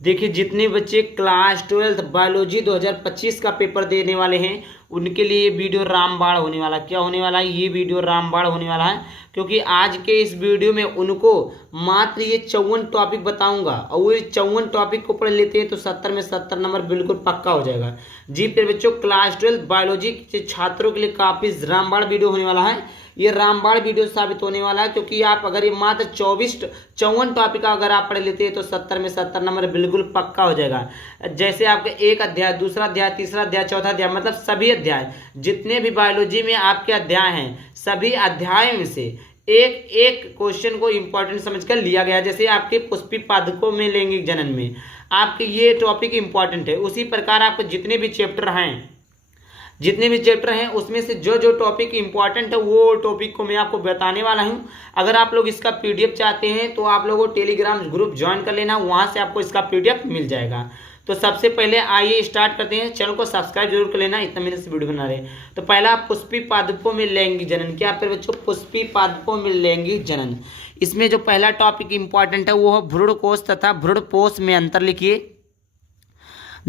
देखिए, जितने बच्चे क्लास 12 बायोलॉजी 2025 का पेपर देने वाले हैं उनके लिए ये वीडियो रामबाण होने वाला है। क्या होने वाला है? ये वीडियो रामबाण होने वाला है, क्योंकि आज के इस वीडियो में उनको मात्र ये 54 टॉपिक बताऊंगा और वो 54 टॉपिक को पढ़ लेते हैं तो 70 में 70 नंबर बिल्कुल पक्का हो जाएगा। जी फिर बच्चों, क्लास 12 बायोलॉजी के छात्रों के लिए काफी रामबाण वीडियो होने वाला है। ये रामबाण वीडियो साबित होने वाला है, क्योंकि आप अगर ये मात्र 54 टॉपिक का अगर आप पढ़ लेते हैं तो 70 में 70 नंबर बिल्कुल पक्का हो जाएगा। जैसे आपका एक अध्याय, दूसरा अध्याय, तीसरा अध्याय, चौथा अध्याय, मतलब सभी अध्याय जितने भी बायोलॉजी में आपके अध्याय हैं सभी अध्याय में से एक एक क्वेश्चन को इंपॉर्टेंट समझकर लिया गया। जैसे आपके पुष्पी पादपों में लैंगिक जनन में आपके ये टॉपिक इंपॉर्टेंट है, उसी प्रकार आपके जितने भी चैप्टर हैं उसमें से जो जो टॉपिक इंपॉर्टेंट है वो टॉपिक को मैं आपको बताने वाला हूं। अगर आप लोग इसका पीडीएफ चाहते हैं तो आप लोगों को टेलीग्राम ग्रुप ज्वाइन कर लेना, वहां से आपको इसका पीडीएफ मिल जाएगा। तो सबसे पहले आइए स्टार्ट करते हैं। चैनल को सब्सक्राइब जरूर कर लेना, इतना मेरे से वीडियो बना रहे। तो पहला, पुष्पी पादपों में लैंगिक जनन। क्या फिर बच्चों? पुष्पी पादपों में लैंगिक जनन। इसमें जो पहला टॉपिक इंपॉर्टेंट है वो है भ्रूणकोश तथा भ्रूणपोष में अंतर लिखिए।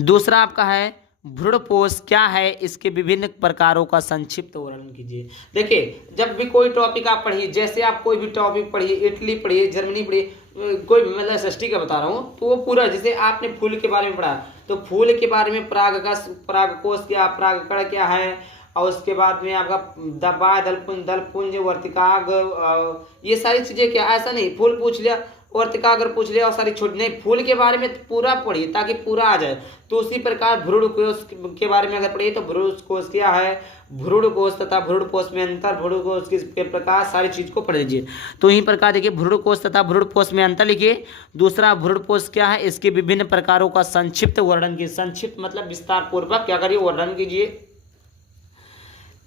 दूसरा आपका है भ्रूणपोष क्या है, इसके विभिन्न प्रकारों का संक्षिप्त वर्णन कीजिए। देखिए, जब भी कोई टॉपिक आप पढ़िए, जैसे आप कोई भी टॉपिक पढ़िए, इटली पढ़िए, जर्मनी पढ़िए, कोई भी, मतलब सृष्टि का बता रहा हूँ, तो वो पूरा, जैसे आपने फूल के बारे में पढ़ा तो फूल के बारे में परागकोश क्या, परागकण क्या है, और उसके बाद में आपका दबा, दलपुंज, वर्तिकाग, ये सारी चीजें क्या। ऐसा नहीं फूल पूछ लिया, वर्तिका अगर पूछ लिया और सारी छोटी नहीं, फूल के बारे में पूरा पढ़िए ताकि पूरा आ जाए। तो उसी प्रकार भ्रूणकोश के बारे में अगर पढ़िए तो भ्रूणकोश क्या है, भ्रूणकोश तथा भ्रूणपोष में अंतर, भ्रूणकोश के प्रकार, सारी चीज को पढ़ लीजिए। तो इसी प्रकार देखिए, भ्रूणकोश तथा भ्रूणपोष में अंतर लिखिए। दूसरा, भ्रूणपोष क्या है, इसके विभिन्न प्रकारों का संक्षिप्त वर्णन कीजिए। संक्षिप्त मतलब विस्तार पूर्वक क्या करिए, वर्णन कीजिए।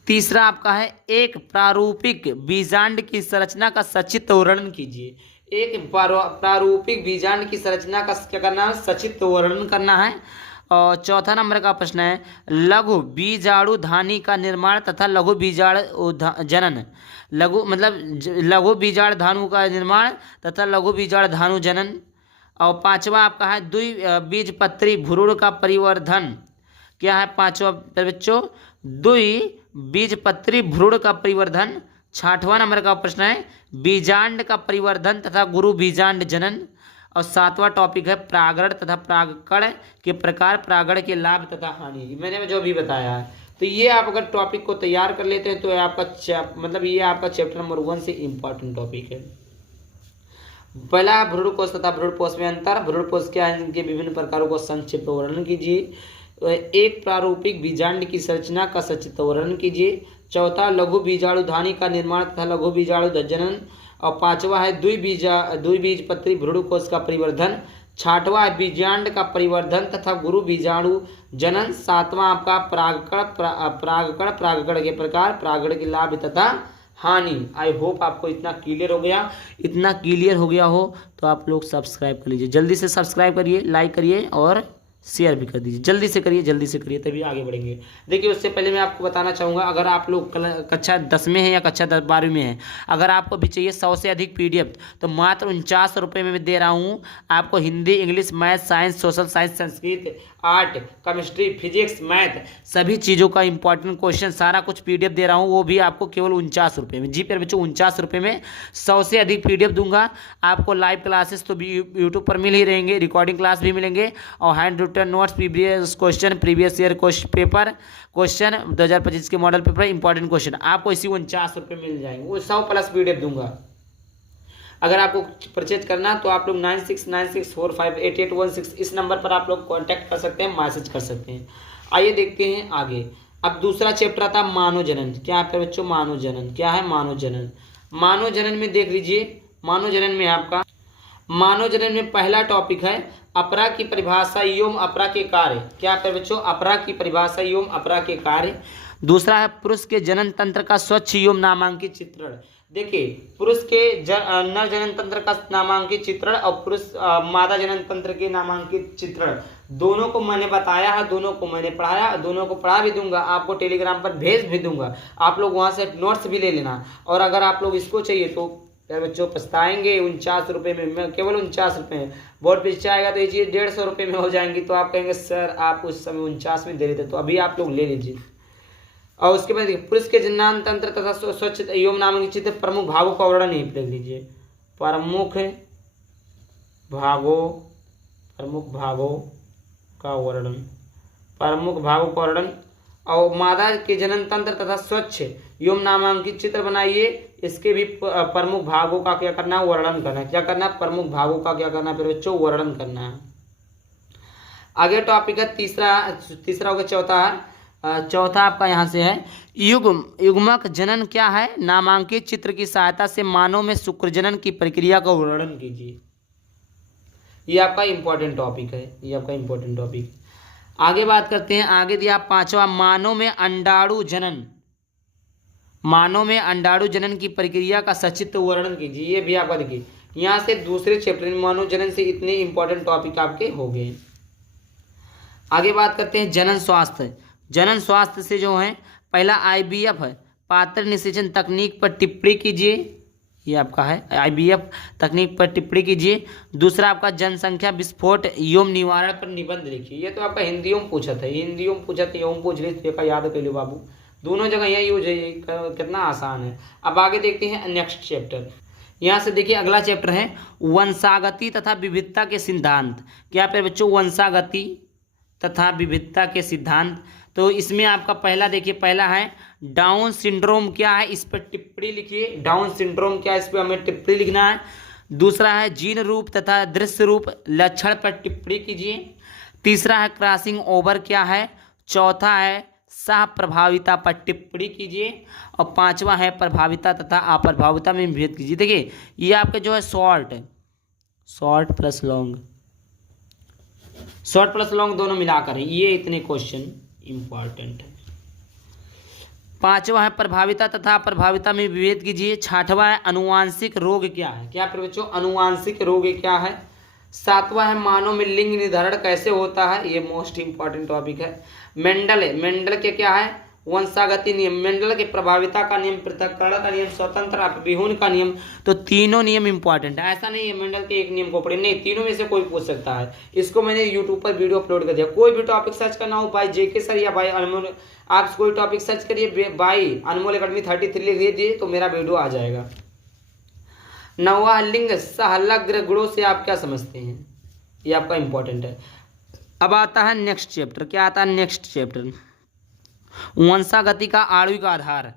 तीसरा आपका है एक प्रारूपिक बीजांड की संरचना का सचित्र वर्णन कीजिए। एक प्रारूपिक बीजांड की संरचना का क्या करना है, सचित्र वर्णन करना है। और चौथा नंबर का प्रश्न है लघु बीजाणु धानी का निर्माण तथा लघु बीजाणु जनन। लघु मतलब लघु बीजाणु धानु का निर्माण तथा लघु बीजाणु धानु जनन। और पांचवा आपका है द्विबीजपत्री भ्रूण का परिवर्धन। क्या है पांचवा बच्चों? द्विबीजपत्री भ्रूण का परिवर्धन। छठवां नंबर का प्रश्न है बीजांड का परिवर्धन तथा गुरु बीजांड जनन। और सातवां टॉपिक है प्रागण तथा प्रागकण के प्रकार, प्रागण के लाभ तथा हानि। मैंने जो भी बताया है, तो ये आप अगर टॉपिक को तैयार कर लेते हैं तो आपका मतलब ये आपका चैप्टर नंबर 1 से इंपॉर्टेंट टॉपिक है। पहला, भ्रूणकोश तथा भ्रूणपोष में अंतर। भ्रूणकोश क्या है, इनके विभिन्न प्रकारों को संक्षिप्त वर्णन कीजिए। एक प्रारूपिक बीजांड की संरचना का सचित्र वर्णन कीजिए। चौथा, लघु बीजाणु धानी का निर्माण तथा लघु बीजाणु जनन। और पांचवा है द्विबीजपत्री भ्रूणकोश का परिवर्धन। छठवां है बीजांड का परिवर्धन तथा गुरु बीजाणु जनन। सातवां आपका प्रागकण के प्रकार, प्रागण के लाभ तथा हानि। आई होप आपको इतना क्लियर हो गया। इतना क्लियर हो गया हो तो आप लोग सब्सक्राइब कर लीजिए, जल्दी से सब्सक्राइब करिए, लाइक करिए और शेयर भी कर दीजिए। जल्दी से करिए तभी आगे बढ़ेंगे। देखिए, उससे पहले मैं आपको बताना चाहूँगा, अगर आप लोग कक्षा 10 में हैं या कक्षा 12वीं में हैं, अगर आपको भी चाहिए 100 से अधिक पीडीएफ तो मात्र 49 रुपये में मैं दे रहा हूँ आपको। Hindi, English, math, science, social science, Sanskrit, art, chemistry, physics, math, सभी चीज़ों का इंपॉर्टेंट क्वेश्चन सारा कुछ पीडीएफ दे रहा हूँ, वो भी आपको केवल 49 रुपये में। जी पर बच्चों, 49 रुपये में 100 से अधिक पीडीएफ दूंगा आपको। लाइव क्लासेस तो भी यूट्यूब पर मिल ही रहेंगे, रिकॉर्डिंग क्लास भी मिलेंगे, और hand written notes, previous question, previous year paper question, 2025 के मॉडल पेपर, इंपॉर्टेंट क्वेश्चन आपको इसी 49 रुपये मिल जाएंगे। वो 100 प्लस पीडीएफ दूंगा। अगर आपको परचेज करना तो आप लोग 9696458816 इस नंबर पर आप लोग कांटेक्ट कर सकते हैं, मैसेज कर सकते हैं। आइए देखते हैं आगे। अब दूसरा चैप्टर था मानव जनन। क्या है बच्चों? मानव जनन। क्या है मानव जनन? मानव जनन में देख लीजिए, मानव जनन में आपका मानव जनन में पहला टॉपिक है अपरा की परिभाषा एवं अपरा के कार्य। क्या है बच्चों? अपरा की परिभाषा एवं अपरा के कार्य। दूसरा है पुरुष के जनन तंत्र का स्वच्छ एवं नामांकित चित्रण। देखिए, पुरुष के नर जनन तंत्र का नामांकित चित्रण और पुरुष मादा जनन तंत्र के नामांकित चित्रण, दोनों को मैंने बताया है, दोनों को मैंने पढ़ाया, दोनों को पढ़ा भी दूंगा, आपको टेलीग्राम पर भेज भी दूंगा। आप लोग वहां से नोट्स भी ले लेना। और अगर आप लोग इसको चाहिए तो यार बच्चों पछताएंगे 49 रुपये में, केवल 49 रुपये में। बोर्ड परीक्षा आएगा तो ये चीज़ 150 रुपये में हो जाएंगी, तो आप कहेंगे सर आप उस समय 49 में दे रहे थे, तो अभी आप लोग ले लीजिए। और उसके बाद देखिए पुरुष के जननांग तंत्र तथा स्वच्छ एवं नामक चित्र प्रमुख भागों का वर्णन नहीं लिख लीजिए। प्रमुख भागों का वर्णन, प्रमुख भागों का वर्णन। और मादा के जनन तंत्र तथा स्वच्छ एवं नामांकित चित्र बनाइए, इसके भी प्रमुख भागों का क्या करना है, वर्णन करना है। क्या करना है, प्रमुख भागों का क्या करना है फिर बच्चों, वर्णन करना है। आगे टॉपिक है तीसरा हो गया। चौथा आपका यहाँ से है युग्मक जनन क्या है, नामांकित चित्र की सहायता से मानव में शुक्रजनन की प्रक्रिया का वर्णन कीजिए। ये आपका इंपॉर्टेंट टॉपिक है, ये आपका इंपॉर्टेंट टॉपिक। आगे बात करते हैं, आगे दिया पांचवा मानव में अंडाणु जनन, मानव में अंडाणु जनन की प्रक्रिया का सचित्र वर्णन कीजिए। ये भी आपका देखिए यहाँ से दूसरे चैप्टर में मानव जनन से इतने इंपॉर्टेंट टॉपिक आपके हो गए। आगे बात करते हैं जनन स्वास्थ्य। जनन स्वास्थ्य से जो है पहला IVF है, पात्र निषेचन तकनीक पर टिप्पणी कीजिए। ये आपका है IVF तकनीक पर टिप्पणी कीजिए। दूसरा आपका जनसंख्या विस्फोट एवं निवारण पर निबंध लिखिए। ये तो आपका हिंदियों में पूछा था, हिंदियों में पूछा था, एवं पूछ ली का याद कर लो बाबू, दोनों जगह यही यूज है, कितना आसान है। अब आगे देखते हैं नेक्स्ट चैप्टर। यहाँ से देखिए अगला चैप्टर है वंशागति तथा विविधता के सिद्धांत। क्या पे बच्चों, वंशागति तथा विविधता के सिद्धांत। तो इसमें आपका पहला देखिए, पहला है डाउन सिंड्रोम क्या है, इस पर टिप्पणी लिखिए। डाउन सिंड्रोम क्या है, इस पर हमें टिप्पणी लिखना है। दूसरा है जीन रूप तथा दृश्य रूप लक्षण पर टिप्पणी कीजिए। तीसरा है क्रॉसिंग ओवर क्या है। चौथा है सह प्रभाविता पर टिप्पणी कीजिए। और पांचवा है प्रभाविता तथा अप्रभाविता में भेद कीजिए। देखिए ये आपके जो है शॉर्ट प्लस लॉन्ग दोनों मिलाकर है, ये इतने क्वेश्चन इंपॉर्टेंट है। पांचवा है प्रभाविता तथा अप्रभाविता में विभेद कीजिए। छठवां है अनुवांशिक रोग क्या है। क्या बच्चों, अनुवांशिक रोग क्या है। सातवां है मानव में लिंग निर्धारण कैसे होता है, ये मोस्ट इंपॉर्टेंट टॉपिक है। मेंडल के क्या है, वंशागति नियम, मेंडल के प्रभाविता का नियम, पृथक्करण का नियम, स्वतंत्र अपविहून का नियम। तो तीनों नियम इंपॉर्टेंट है, ऐसा नहीं है मेंडल के एक नियम को पढ़े, नहीं, तीनों में से कोई पूछ सकता है। इसको मैंने यूट्यूब पर वीडियो अपलोड कर दिया। कोई भी टॉपिक सर्च करना हो भाई JK सर या भाई अनमोल, आप कोई टॉपिक सर्च करिए भाई अनमोल अकेडमी 33 लिख दीजिए तो मेरा वीडियो आ जाएगा। नौवा लिंग सहलग्न गुणों से आप क्या समझते हैं, ये आपका इंपॉर्टेंट है। अब आता है नेक्स्ट चैप्टर। क्या आता है नेक्स्ट चैप्टर, वंशागति का आणविक आधार।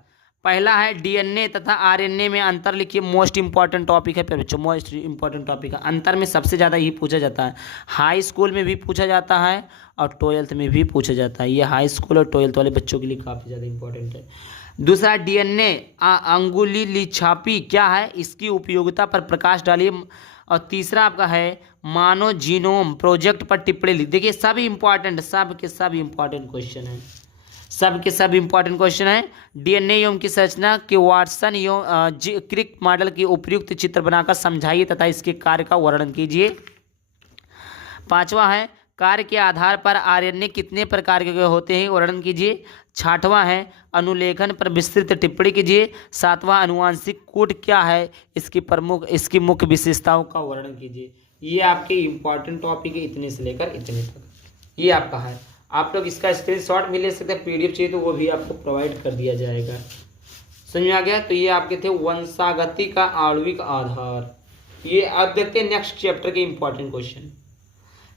पहला है DNA तथा RNA में अंतर लिखिए। मोस्ट इंपॉर्टेंट टॉपिक है बच्चों, मोस्ट इंपॉर्टेंट टॉपिक है। अंतर में सबसे ज़्यादा यही पूछा जाता है, हाई स्कूल में भी पूछा जाता है और 12th में भी पूछा जाता है। ये हाई स्कूल और 12th वाले बच्चों के लिए काफ़ी ज़्यादा इंपॉर्टेंट है। दूसरा DNA अंगुली लिछापी क्या है, इसकी उपयोगिता पर प्रकाश डालिए। और तीसरा आपका है मानव जीनोम प्रोजेक्ट पर टिप्पणी लिख। देखिए सब इंपॉर्टेंट, सब के सब इंपॉर्टेंट क्वेश्चन है, सब के सब इंपॉर्टेंट क्वेश्चन है। DNA एवं की संरचना के वाटसन एवं क्रिक मॉडल की उपयुक्त चित्र बनाकर समझाइए तथा इसके कार्य का वर्णन कीजिए। पांचवा है कार्य के आधार पर RNA कितने प्रकार के होते हैं, वर्णन कीजिए। छठवां है अनुलेखन पर विस्तृत टिप्पणी कीजिए। सातवां अनुवांशिक कोड क्या है, इसकी मुख्य विशेषताओं का वर्णन कीजिए। ये आपके इंपॉर्टेंट टॉपिक है, इतने से लेकर इतने तक ये आपका है। आप लोग इसका स्क्रीनशॉट भी ले सकते हैं, PDF चाहिए तो वो भी आपको प्रोवाइड कर दिया जाएगा। समझ में आ गया। तो ये आपके थे वंशागति का आणविक आधार। ये अब देखते हैं नेक्स्ट चैप्टर के इंपॉर्टेंट क्वेश्चन।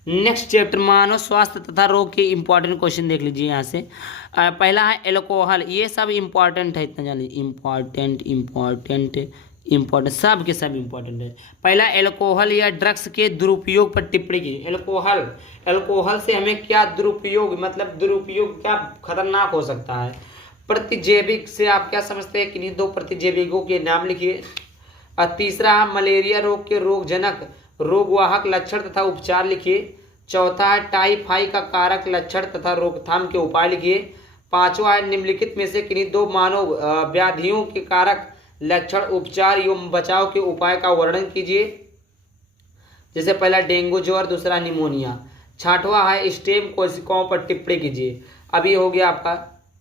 नेक्स्ट चैप्टर मानव स्वास्थ्य तथा रोग के इंपॉर्टेंट क्वेश्चन देख लीजिए यहाँ से। पहला है एल्कोहल, ये सब इंपॉर्टेंट है, इतना जानिए इंपॉर्टेंट सब के सब इंपॉर्टेंट है। पहला एल्कोहल या ड्रग्स के दुरुपयोग पर टिप्पणी कीजिए। एल्कोहल से हमें क्या दुरुपयोग, मतलब दुरुपयोग क्या खतरनाक हो सकता है। प्रतिजैविक से आप क्या समझते हैं, किन्हीं 2 प्रतिजैविकों के नाम लिखिए। और तीसरा मलेरिया रोग के रोगजनक रोगवाहक लक्षण तथा उपचार लिखिए। चौथा है टाइफाई का कारक लक्षण तथा रोकथाम के उपाय लिखिए। पांचवा है निम्नलिखित में से किन्हीं 2 मानव व्याधियों के कारक लक्षण उपचार एवं बचाव के उपाय का वर्णन कीजिए। जैसे पहला डेंगू ज्वर, दूसरा निमोनिया। छठवां है स्टेम कोशिकाओं पर टिप्पणी कीजिए। अब ये हो गया आपका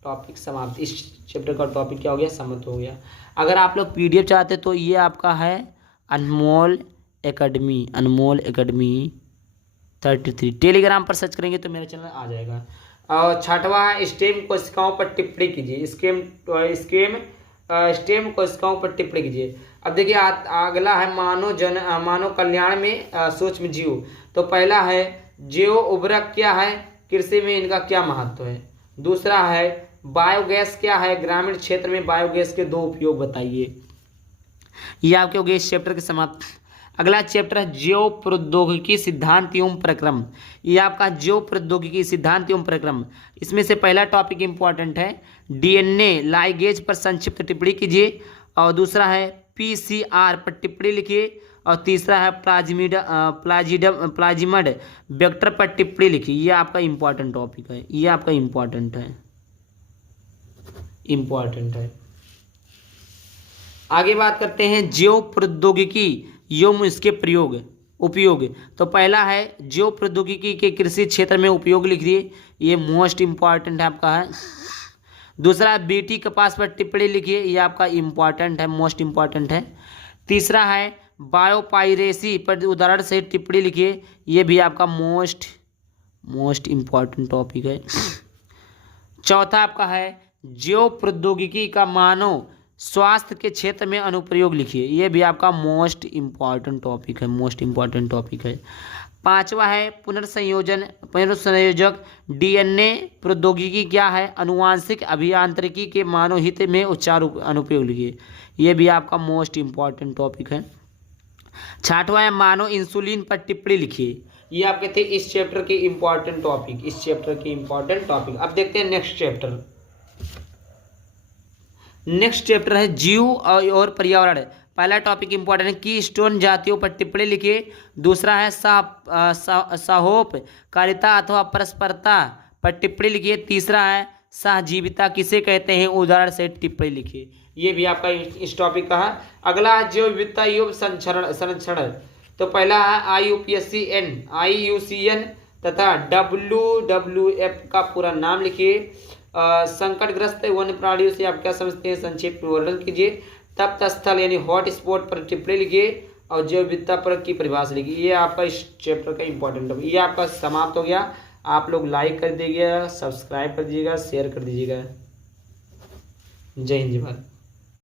टॉपिक समाप्त। इस चैप्टर का टॉपिक क्या हो गया, समाप्त हो गया। अगर आप लोग PDF चाहते तो ये आपका है अनमोल एकेडमी 33 टेलीग्राम पर सर्च करेंगे तो मेरा चैनल आ जाएगा। और छठवां है स्टेम कोशिकाओं पर टिप्पणी कीजिए। स्टेम कोशिकाओं पर टिप्पणी कीजिए। अब देखिए अगला है मानव कल्याण में सूक्ष्म जीव। तो पहला है जैव उर्वरक क्या है, कृषि में इनका क्या महत्व है। दूसरा है बायोगैस क्या है, ग्रामीण क्षेत्र में बायोगैस के 2 उपयोग बताइए। ये आपके हो गए इस चैप्टर के समाप्त। अगला चैप्टर है जैव प्रौद्योगिकी सिद्धांत एवं प्रक्रम। ये आपका जैव प्रौद्योगिकी सिद्धांत एवं प्रक्रम। इसमें से पहला टॉपिक इंपॉर्टेंट है डीएनए लाइगेज पर संक्षिप्त टिप्पणी कीजिए। और दूसरा है पीसीआर पर टिप्पणी लिखिए। और तीसरा है प्लाज्मिड वेक्टर पर टिप्पणी लिखिए। ये आपका इंपॉर्टेंट टॉपिक है, ये आपका इंपॉर्टेंट है। आगे बात करते हैं जैव प्रौद्योगिकी एवं इसके उपयोग। तो पहला है जैव प्रौद्योगिकी के कृषि क्षेत्र में उपयोग लिख दिए, ये मोस्ट इंपॉर्टेंट है आपका है। दूसरा है बीटी कपास पर टिप्पणी लिखिए, ये आपका इंपॉर्टेंट है, मोस्ट इंपॉर्टेंट है। तीसरा है बायोपायरेसी पर उदाहरण से टिप्पणी लिखिए, ये भी आपका मोस्ट इंपॉर्टेंट टॉपिक है। चौथा आपका है जैव प्रौद्योगिकी का मानव स्वास्थ्य के क्षेत्र में अनुप्रयोग लिखिए, ये भी आपका मोस्ट इंपॉर्टेंट टॉपिक है। पांचवा है पुनर्संयोजक डीएनए प्रौद्योगिकी क्या है, अनुवांशिक अभियांत्रिकी के मानव हित में उच्चार अनुप्रयोग लिखिए, ये भी आपका मोस्ट इंपॉर्टेंट टॉपिक है। छठवां है मानव इंसुलिन पर टिप्पणी लिखिए, ये आपके थे इस चैप्टर के इंपॉर्टेंट टॉपिक। अब देखते हैं नेक्स्ट चैप्टर है जीव और पर्यावरण। पहला टॉपिक इंपॉर्टेंट है की स्टोन जातियों पर टिप्पणी लिखिए। दूसरा है सहोपकारिता अथवा परस्परता पर टिप्पणी लिखिए। तीसरा है सहजीविता किसे कहते हैं, उदाहरण से टिप्पणी लिखिए, ये भी आपका इस टॉपिक का है। अगला है जैव विविधता एवं संरक्षण। तो पहला है IUCN तथा WWF का पूरा नाम लिखिए। संकटग्रस्त वन्य प्राणियों से आप क्या समझते हैं, संक्षेप में वर्णन कीजिए। तप्त स्थल यानी हॉट स्पॉट पर टिप्पणी लिखिए और जैव विविधता पर की परिभाषा लिखिए। ये आपका इस चैप्टर का इंपॉर्टेंट है। ये आपका समाप्त हो गया। आप लोग लाइक कर दीजिएगा, सब्सक्राइब कर दीजिएगा, शेयर कर दीजिएगा। जय हिंद, जय भारत।